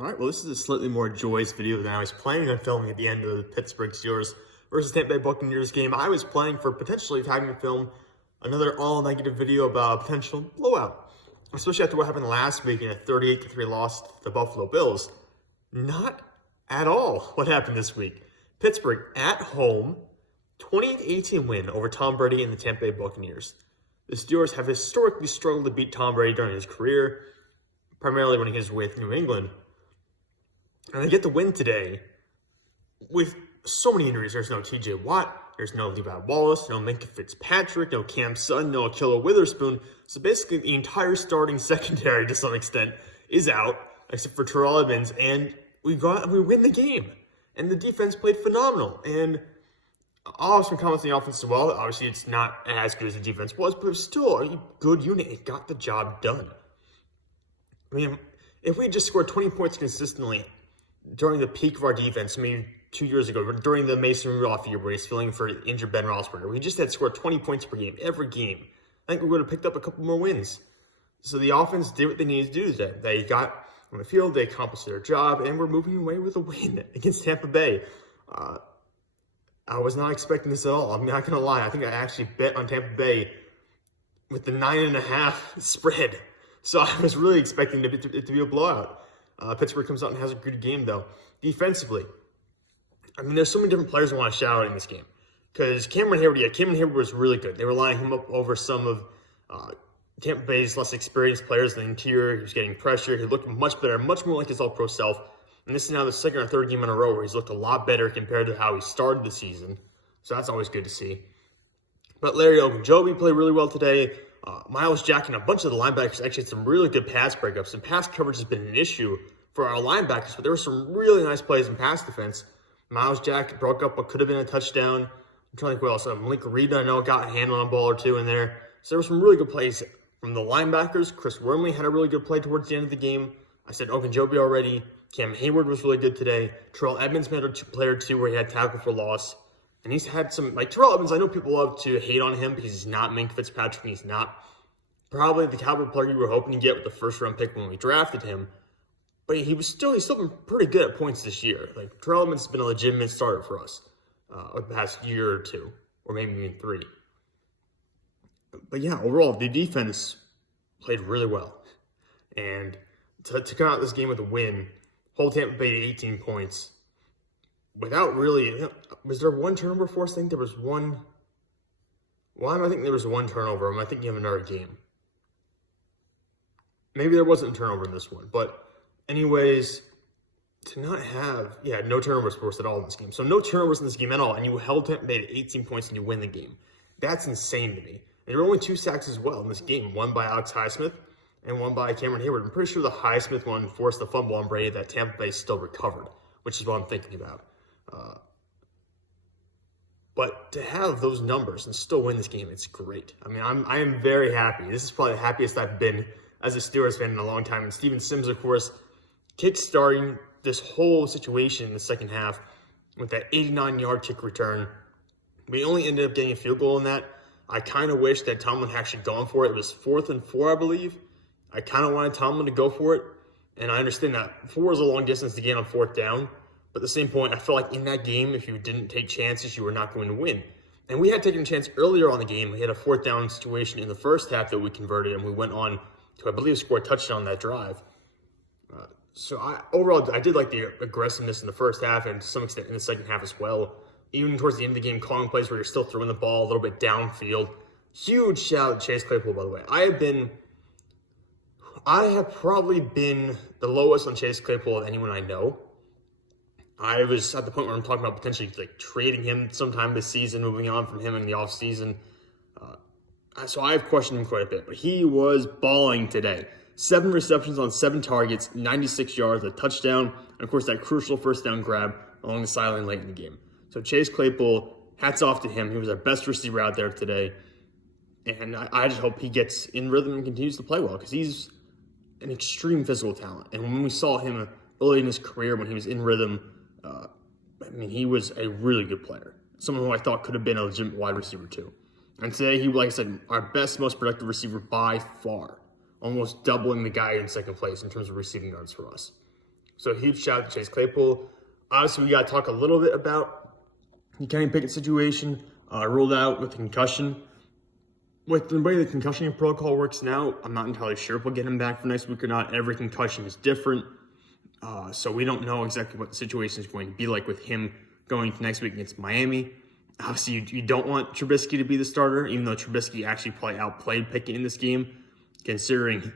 All right, well, this is a slightly more joyous video than I was planning on filming at the end of the Pittsburgh Steelers versus Tampa Bay Buccaneers game. I was planning for potentially having to film another all-negative video about a potential blowout, especially after what happened last week in a 38-3 loss to the Buffalo Bills. Not at all what happened this week. Pittsburgh at home, 20-18 win over Tom Brady and the Tampa Bay Buccaneers. The Steelers have historically struggled to beat Tom Brady during his career, primarily when he was with New England. And they get the win today with so many injuries. There's no T.J. Watt, there's no Levi Wallace, no Minkah Fitzpatrick, no Sutton, no Ahkello Witherspoon. So basically the entire starting secondary, to some extent, is out, except for Terrell Edmunds, and we win the game. And the defense played phenomenal. And I'll have some comments on the offense as well. Obviously, it's not as good as the defense was, but it was still a good unit. It got the job done. I mean, if we just scored 20 points consistently during the peak of our defense, 2 years ago, during the Mason Rudolph year where he's filling for injured Ben Roethlisberger, we just had scored 20 points per game, every game. I think we would have picked up a couple more wins. So the offense did what they needed to do today. They got on the field, they accomplished their job, and we're moving away with a win against Tampa Bay. I was not expecting this at all. I'm not going to lie. I think I actually bet on Tampa Bay with the 9.5 spread. So I was really expecting it to be a blowout. Pittsburgh comes out and has a good game, though. Defensively, I mean, there's so many different players I want to shout out in this game. Because Cameron Heyward was really good. They were lining him up over some of Tampa Bay's less experienced players in the interior. He was getting pressure. He looked much better, much more like his all-pro self. And this is now the second or third game in a row where he's looked a lot better compared to how he started the season. So that's always good to see. But Larry Ogunjobi played really well today. Myles Jack and a bunch of the linebackers actually had some really good pass breakups. And pass coverage has been an issue for our linebackers, but there were some really nice plays in pass defense. Myles Jack broke up what could have been a touchdown. I'm trying to think what else. Malik Reed, I know, got a hand on a ball or two in there. So there were some really good plays from the linebackers. Chris Wormley had a really good play towards the end of the game. I said Ogunjobi already. Heyward was really good today. Terrell Edmunds made a play or two where he had tackle for loss. And he's had some, like Terrell Edmunds, I know people love to hate on him because he's not Minkah Fitzpatrick. He's not probably the caliber player you were hoping to get with the first-round pick when we drafted him. But he's still been pretty good at points this year. Like, Terrell Edmunds has been a legitimate starter for us over the past year or two, or maybe even 3. But yeah, overall, the defense played really well. And to come out this game with a win, hold Tampa Bay to 18 points, without really, was there one turnover for us? I think there was one. Why am I thinking there was one turnover? Am I thinking of another game? Maybe there wasn't a turnover in this one, but anyways, to not have, no turnovers for us at all in this game. So no turnovers in this game at all, and you held Tampa Bay to 18 points and you win the game. That's insane to me. And there were only 2 sacks as well in this game, one by Alex Highsmith and one by Cameron Heyward. I'm pretty sure the Highsmith one forced the fumble on Brady that Tampa Bay still recovered, which is what I'm thinking about. But to have those numbers and still win this game, it's great. I mean, I am very happy. This is probably the happiest I've been as a Steelers fan in a long time. And Steven Sims, of course, kick-starting this whole situation in the second half with that 89-yard kick return. We only ended up getting a field goal in that. I kind of wish that Tomlin had actually gone for it. It was 4th and 4, I believe. I kind of wanted Tomlin to go for it. And I understand that 4 is a long distance to gain on 4th down. But at the same point, I feel like in that game, if you didn't take chances, you were not going to win. And we had taken a chance earlier on the game. We had a 4th down situation in the first half that we converted, and we went on to, I believe, score a touchdown on that drive. So overall, I did like the aggressiveness in the first half and to some extent in the second half as well. Even towards the end of the game, calling plays where you're still throwing the ball a little bit downfield. Huge shout out to Chase Claypool, by the way. I have probably been the lowest on Chase Claypool of anyone I know. I was at the point where I'm talking about potentially like trading him sometime this season, moving on from him in the offseason. So I've questioned him quite a bit, but he was balling today. 7 receptions on 7 targets, 96 yards, a touchdown, and of course that crucial first down grab along the sideline late in the game. So Chase Claypool, hats off to him. He was our best receiver out there today. And I just hope he gets in rhythm and continues to play well because he's an extreme physical talent. And when we saw him early in his career when he was in rhythm, he was a really good player. Someone who I thought could have been a legitimate wide receiver too. And today he, like I said, our best, most productive receiver by far. Almost doubling the guy in second place in terms of receiving yards for us. So huge shout out to Chase Claypool. Obviously, we got to talk a little bit about the Kenny Pickett situation. Ruled out with concussion. With the way the concussion protocol works now, I'm not entirely sure if we'll get him back for next week or not. Every concussion is different. So we don't know exactly what the situation is going to be like with him going to next week against Miami. Obviously, you don't want Trubisky to be the starter, even though Trubisky actually probably outplayed Pickett in this game, considering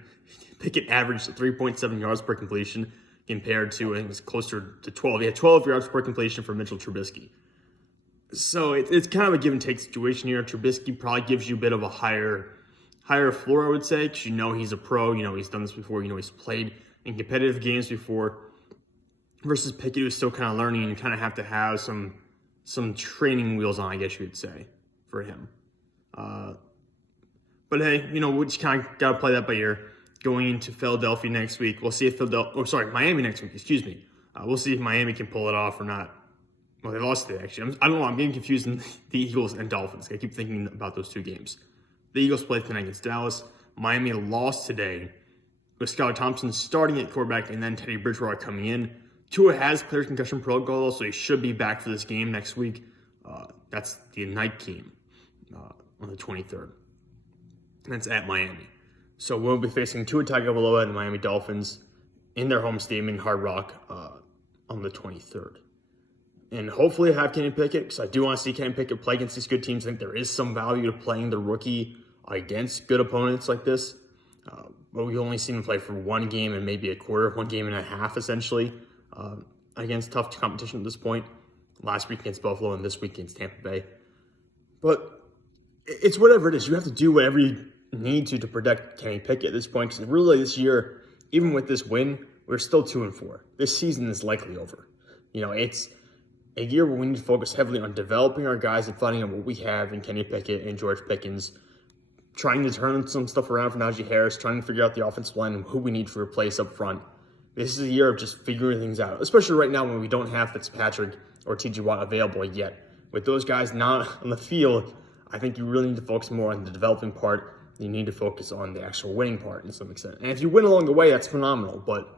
Pickett averaged 3.7 yards per completion compared to, I think it was closer to 12. He had 12 yards per completion for Mitchell Trubisky. So it's kind of a give and take situation here. Trubisky probably gives you a bit of a higher floor, I would say, because you know he's a pro. You know he's done this before. You know he's played in competitive games before. Versus Pickett, who's still kind of learning and kind of have to have some training wheels on, I guess you would say, for him. But hey, you know, we just kind of got to play that by ear. Going into Philadelphia next week, we'll see if Miami next week, excuse me. We'll see if Miami can pull it off or not. Well, they lost it, actually. I don't know. I'm getting confused in the Eagles and Dolphins. I keep thinking about those two games. The Eagles played tonight against Dallas. Miami lost today with Skylar Thompson starting at quarterback and then Teddy Bridgewater coming in. Tua has cleared concussion protocol, so he should be back for this game next week. That's the night game on the 23rd. That's at Miami. So we'll be facing Tua Tagovailoa and the Miami Dolphins in their home stadium in Hard Rock on the 23rd. And hopefully I have Kenny Pickett, because I do want to see Kenny Pickett play against these good teams. I think there is some value to playing the rookie against good opponents like this. But we've only seen him play for one game and maybe a quarter, 1 game and a half essentially, against tough competition at this point. Last week against Buffalo and this week against Tampa Bay. But it's whatever it is. You have to do whatever you need to protect Kenny Pickett at this point, because really this year, even with this win, we're still 2-4. This season is likely over. You know, it's a year where we need to focus heavily on developing our guys and finding out what we have in Kenny Pickett and George Pickens, trying to turn some stuff around for Najee Harris, trying to figure out the offensive line and who we need to replace up front. This is a year of just figuring things out, especially right now when we don't have Fitzpatrick or T.J. Watt available yet. With those guys not on the field, I think you really need to focus more on the developing part. You need to focus on the actual winning part to some extent. And if you win along the way, that's phenomenal. But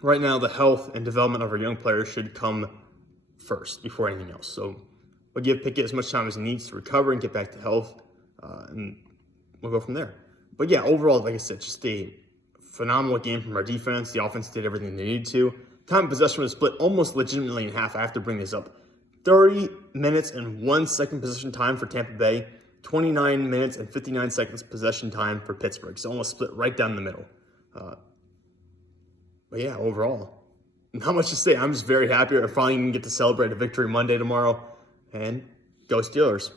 right now, the health and development of our young players should come first before anything else. So we'll give Pickett as much time as he needs to recover and get back to health, and we'll go from there. But yeah, overall, like I said, just a phenomenal game from our defense. The offense did everything they needed to. Time of possession was split almost legitimately in half. I have to bring this up. 30 minutes and 1 second possession time for Tampa Bay. 29 minutes and 59 seconds possession time for Pittsburgh. So almost split right down the middle. But yeah, overall, not much to say. I'm just very happy. I finally get to celebrate a victory Monday tomorrow. And go Steelers.